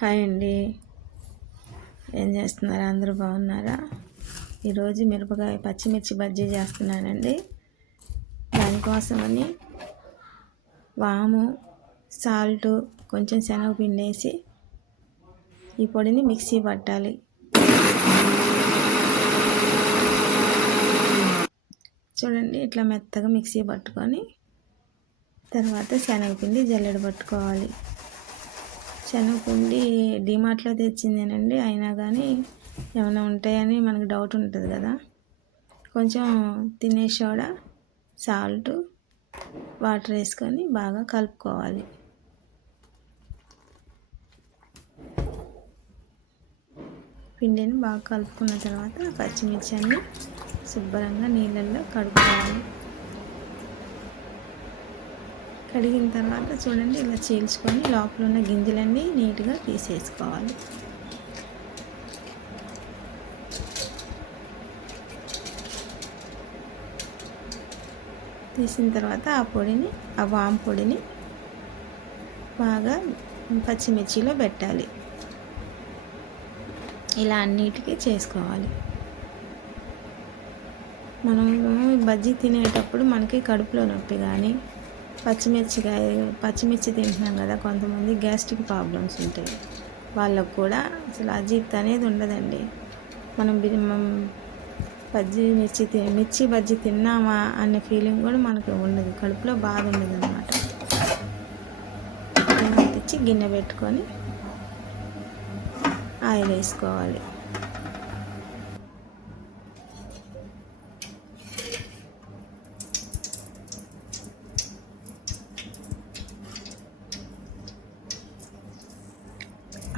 Hi అండి. ఏం చేస్తున్నారు? అందరూ బాగున్నారా? ఈరోజు మిరపకాయ పచ్చిమిర్చి బజ్జీ చేస్తున్నానండి. దానికోసమని వాము, సాల్టు, కొంచెం శనగపిండి వేసి ఈ పొడిని మిక్సీ పట్టాలి. చూడండి, ఇట్లా మెత్తగా మిక్సీ పట్టుకొని తర్వాత శనగపిండి జల్లెడ పట్టుకోవాలి. శనగపిండి డిమార్ట్లో తెచ్చిందేనండి, అయినా కానీ ఏమైనా ఉంటాయని మనకు డౌట్ ఉంటుంది కదా. కొంచెం తినే సోడా, సాల్ట్, వాటర్ వేసుకొని బాగా కలుపుకోవాలి. పిండిని బాగా కలుపుకున్న తర్వాత పచ్చిమిర్చి అన్ని శుభ్రంగా నీళ్ళల్లో కడుక్కోవాలి. కడిగిన తర్వాత చూడండి, ఇలా చీల్చుకొని లోపల ఉన్న గింజలన్నీ నీట్గా తీసేసుకోవాలి. తీసిన తర్వాత ఆ వాము పొడిని బాగా పచ్చిమిర్చిలో పెట్టాలి. ఇలా అన్నిటికీ చేసుకోవాలి. మనము బజ్జీ తినేటప్పుడు మనకి కడుపులో నొప్పి కానీ పచ్చిమిర్చి తింటున్నాం కదా, కొంతమంది గ్యాస్ట్రిక్ ప్రాబ్లమ్స్ ఉంటాయి. వాళ్ళకు కూడా అసలు అజీర్తి అనేది ఉండదండి. మనం మిర్చి బజ్జీ తిన్నామా అనే ఫీలింగ్ కూడా మనకు ఉండదు, కడుపులో బాధ ఉండదు అన్నమాట. తెచ్చి గిన్నె పెట్టుకొని ఆయిల్ వేసుకోవాలి.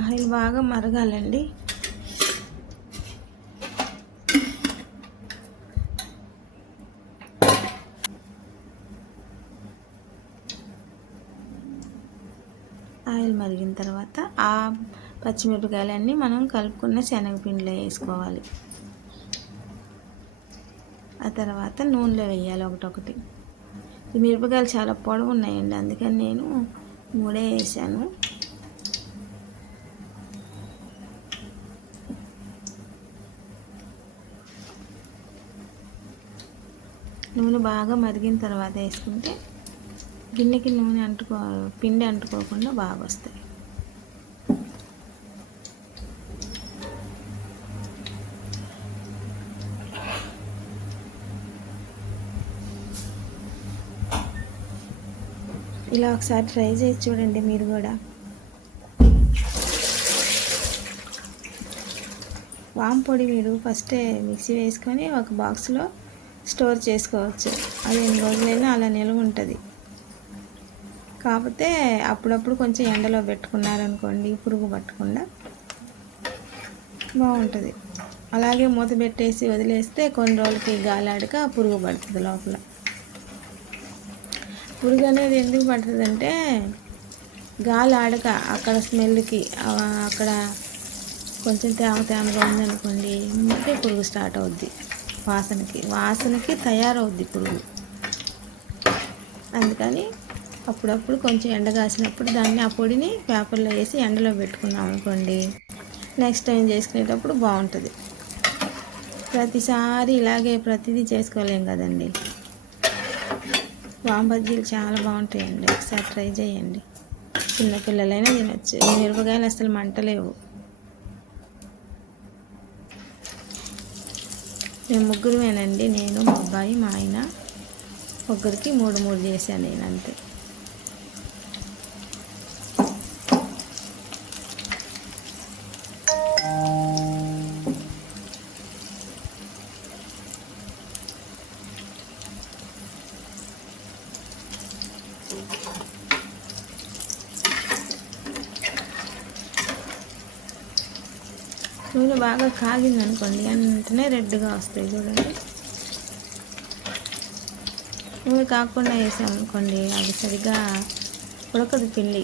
ఆయిల్ బాగా మరగాలండి. ఆయిల్ మరిగిన తర్వాత ఆ పచ్చిమిరపకాయలన్నీ మనం కలుపుకున్న శనగపిండిలో వేసుకోవాలి. ఆ తర్వాత నూనెలో వేయాలి ఒకటొకటి. ఈ మిరపకాయలు చాలా పొడవు ఉన్నాయండి, అందుకని నేను 3 వేసాను. నూనె బాగా మరిగిన తర్వాత వేసుకుంటే గిన్నెకి పిండి అంటుకోకుండా బాగా వస్తాయి. ఇలా ఒకసారి ట్రై చేసి చూడండి మీరు కూడా. వాము పొడి మీరు ఫస్టే మిక్సీ వేసుకొని ఒక బాక్స్లో స్టోర్ చేసుకోవచ్చు. అది ఎన్ని రోజులైనా అలా నిల్వ ఉంటుంది. కాకపోతే అప్పుడప్పుడు కొంచెం ఎండలో పెట్టుకున్నారనుకోండి, పురుగు పట్టకుండా బాగుంటుంది. అలాగే మూత పెట్టేసి వదిలేస్తే కొన్ని రోజులకి గాలాడక పురుగు పడుతుంది లోపల. పురుగు అనేది ఎందుకు పడుతుందంటే గాలి ఆడక అక్కడ స్మెల్కి అక్కడ కొంచెం తేమగా ఉందనుకోండి, ముందే పురుగు స్టార్ట్ అవుద్ది. వాసనకి తయారవుద్ది పురుగు. అందుకని అప్పుడప్పుడు కొంచెం ఎండ కాసినప్పుడు ఆ పొడిని పేపర్లో వేసి ఎండలో పెట్టుకున్నాం అనుకోండి, నెక్స్ట్ టైం చేసుకునేటప్పుడు బాగుంటుంది. ప్రతిసారి ఇలాగే ప్రతిదీ చేసుకోలేం కదండి. వాము బజ్జీలు చాలా బాగుంటాయండి, ఒకసారి ట్రై చేయండి. చిన్నపిల్లలైనా తినొచ్చు. ఈ మిరపకాయలు అసలు మంటలేవు. మేము ముగ్గురమేనండి, నేను, మా అబ్బాయి, మా ఆయన. ముగ్గురికి 3 చేశాను నేను, అంతే. నూనె బాగా కాగింది అనుకోండి, వెంటనే రెడ్గా వస్తాయి. చూడండి, నూనె కాకుండా వేసామనుకోండి అది సరిగ్గా ఉడకదు పిండి.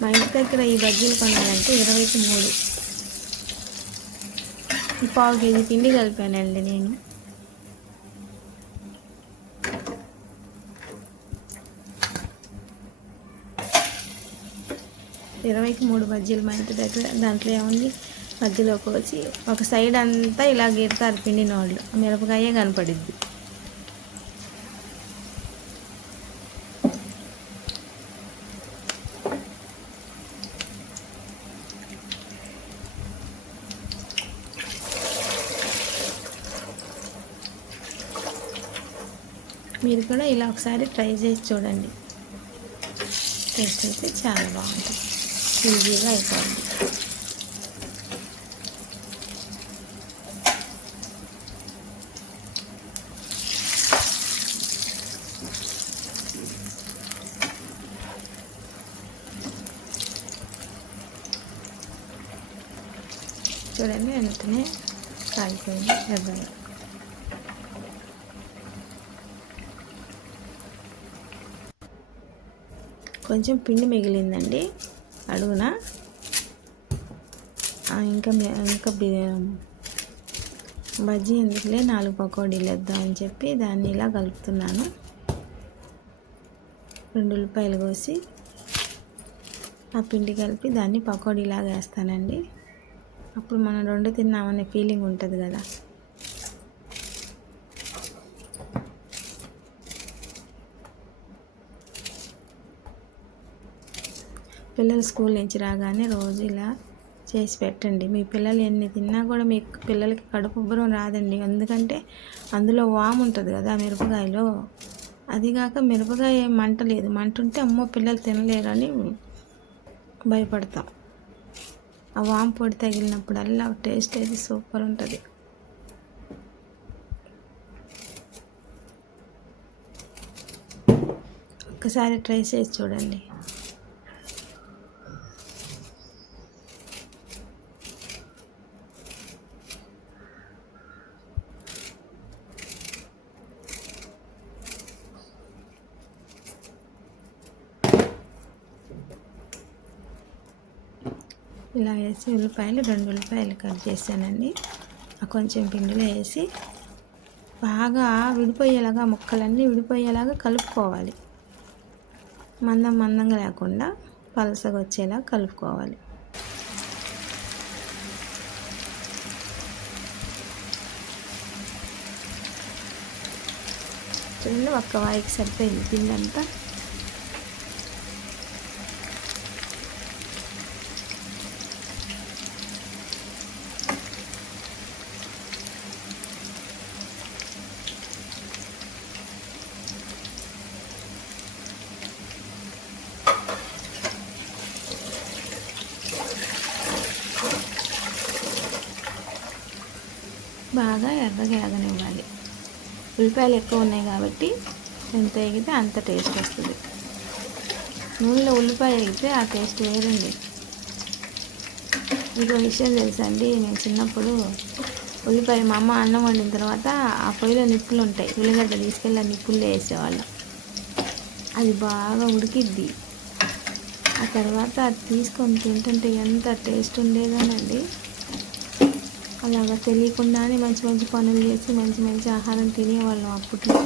మా ఇంటి దగ్గర ఈ బజ్జీలు కొనాలంటే 20కి 3. పావు కేజీ పిండి కలిపానండి నేను. 20కి 3 బజ్జీలు మా ఇంటి దగ్గర. దాంట్లో ఏముంది, మధ్యలో కోసి ఒక సైడ్ అంతా ఇలా గీరుతారు పిండిన వాళ్ళు, మిరపకాయే కనపడిద్ది. మీరు కూడా ఇలా ఒకసారి ట్రై చేసి చూడండి. టేస్ట్ అయితే చాలా బాగుంటుంది, ఈజీగా అయిపోయింది. చూడండి వెంటనే కాలిపోయింది ఎర్రగా. కొంచెం పిండి మిగిలిందండి అడుగున. ఇంకా బజ్జీ ఎందుకులే 4 పకోడీలు వేద్దామని చెప్పి దాన్ని ఇలా కలుపుతున్నాను. 2 ఉల్లిపాయలు కోసి ఆ పిండి కలిపి దాన్ని పకోడీలాగా వేస్తానండి. అప్పుడు మనం 2 తిన్నామనే ఫీలింగ్ ఉంటుంది కదా. పిల్లలు స్కూల్ నుంచి రాగానే రోజు ఇలా చేసి పెట్టండి. మీ పిల్లలు ఎన్ని తిన్నా కూడా మీ పిల్లలకి కడుపు ఉబ్బరం రాదండి. ఎందుకంటే అందులో వాము ఉంటుంది కదా మిరపకాయలో. అదిగాక మిరపకాయ మంట లేదు, మంట ఉంటే అమ్మో పిల్లలు తినలేరని భయపడతాం. ఆ వాము పొడి తగిలినప్పుడల్లా టేస్ట్ అయితే సూపర్ ఉంటుంది. ఒక్కసారి ట్రై చేసి చూడండి. ఇలా వేసి ఉల్లిపాయలు 2 ఉల్లిపాయలు కట్ చేశానండి. ఆ కొంచెం పిండిలో వేసి బాగా విడిపోయేలాగా, ముక్కలన్నీ విడిపోయేలాగా కలుపుకోవాలి. మందంగా లేకుండా పలసగా వచ్చేలా కలుపుకోవాలి. చూడండి ఒక్క వాయికి సరిపోయింది పిండి అంతా. బాగా ఎర్రగా ఏగనివ్వాలి. ఉల్లిపాయలు ఎక్కువ ఉన్నాయి కాబట్టి ఎంత వేగితే అంత టేస్ట్ వస్తుంది. నూనెలో ఉల్లిపాయ వేగితే ఆ టేస్ట్ వేరండి. మీకు విషయం తెలుసా అండి, నేను చిన్నప్పుడు ఉల్లిపాయ మా అమ్మ అన్నం వండిన తర్వాత ఆ పొయ్యిలో నిప్పులు ఉంటాయి, ఉల్లిగడ్డ తీసుకెళ్ళి ఆ నిప్పుల్లో వేసేవాళ్ళం. అది బాగా ఉడికిద్ది. ఆ తర్వాత అది తీసుకొని తింటుంటే ఎంత టేస్ట్ ఉండేదోనండి. అలాగా తెలియకుండానే మంచి మంచి పనులు చేసి మంచి మంచి ఆహారం తినేవాళ్ళం అప్పట్లో.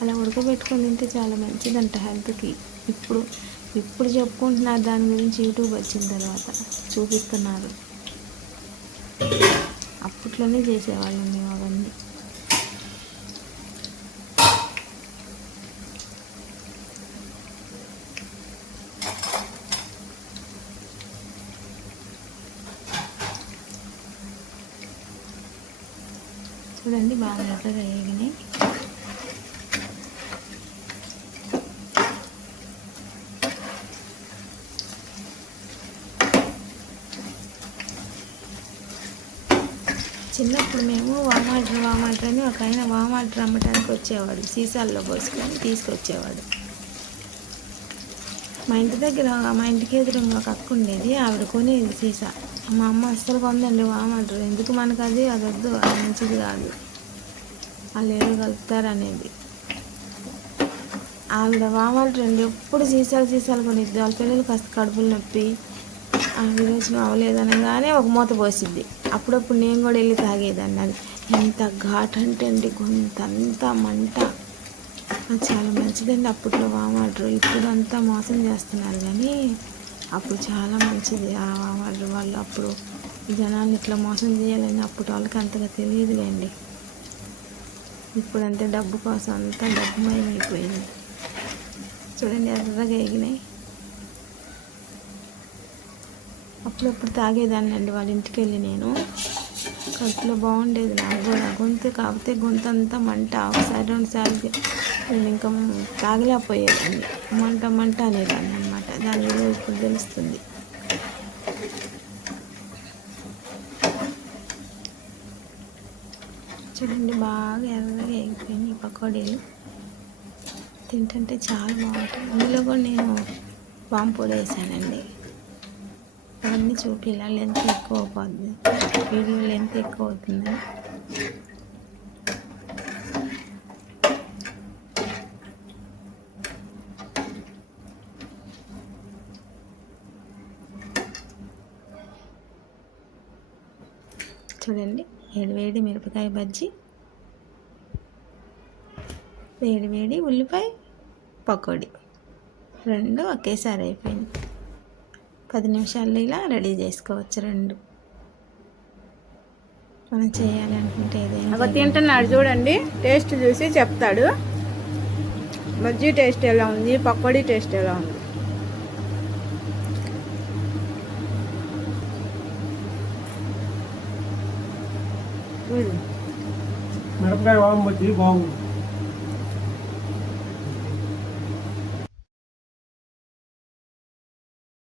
అలా ఉడకబెట్టుకొని తింటే చాలా మంచిదంట హెల్త్కి. ఇప్పుడు చెప్పుకుంటున్నారు దాని గురించి, యూట్యూబ్ వచ్చిన తర్వాత చూపిస్తున్నారు. అప్పట్లోనే చేసేవాళ్ళం మేము అవన్నీ. చూడండి బాగా ఎర్రగా వేగినాయి. చిన్నప్పుడు మేము వామాటర్ అని ఒక ఆయన వామాటర్ అమ్మటానికి వచ్చేవాడు, సీసాల్లో పోసుకొని తీసుకొచ్చేవాడు. మా ఇంటికి ఎదురుగా ఒక అక్క ఉండేది, ఆవిడ కొనేది సీసా. మా అమ్మ అస్సలు కొందండి వామాటర్, ఎందుకు మనకు అది వద్దు, అది మంచిది కాదు, వాళ్ళు ఏదో కలుపుతారు అనేది. ఆవిడ వామాటర్ ఎప్పుడు సీసాలు కొనిద్ది. వాళ్ళ పిల్లలు కాస్త కడుపులు నొప్పి విరోచనం అవ్వలేదనగానే ఒక మూత పోసిద్ది. అప్పుడప్పుడు నేను కూడా వెళ్ళి తాగేదాన్ని. అది ఎంత ఘాట్ అంటే అండి, కొంతంతా మంట. అది చాలా మంచిదండి. అప్పట్లో వామ్ వాటర్, ఇప్పుడు అంతా మోసం చేస్తున్నారు కానీ అప్పుడు చాలా మంచిది. ఆ వామ్ వాటర్ వాళ్ళు అప్పుడు జనాల్ని ఇట్లా మోసం చేయాలని అప్పుడు వాళ్ళకి అంతగా తెలియదులేండి. ఇప్పుడు అంతే డబ్బు కోసం అంతా డబ్బుమయమైపోయింది. చూడండి ఎర్రగా ఎగినాయి. అప్పుడప్పుడు తాగేదాన్ని అండి వాళ్ళ ఇంటికి వెళ్ళి. నేను కడుపులో బాగుండేది నాకు కూడా. గొంతు కాకపోతే గొంతు అంతా మంట. ఒకసారి 2 సార్లు నేను ఇంకా తాగలేకపోయేదాన్ని. మంట మంట అనేదాన్ని అనమాట. దాని విలువ ఇప్పుడు తెలుస్తుంది. చూడండి బాగా ఎర్రగా ఎగిపోయినాయి ఈ పకోడీలు. తింటుంటే చాలా బాగుంటుంది. ఇందులో కూడా నేను వాంపొడి వేసానండి. అవన్నీ చూపిలా, లెంత్ ఎక్కువ అవుతుంది, వీడియో లెంత్ ఎక్కువ అవుతుంది. చూడండి వేడి మిరపకాయ బజ్జీ, వేడి ఉల్లిపాయ పకోడీ, రెండు ఒకేసారి అయిపోయింది. 10 నిమిషాల్లో ఇలా రెడీ చేసుకోవచ్చు. రెండు మనం చేయాలి అనుకుంటే ఏదైనా. తింటున్నాడు చూడండి, టేస్ట్ చూసి చెప్తాడు. బజ్జీ టేస్ట్ ఎలా ఉంది, పకోడీ టేస్ట్ ఎలా ఉంది. మిరపకాయ వాము బజ్జీ బాగుంది.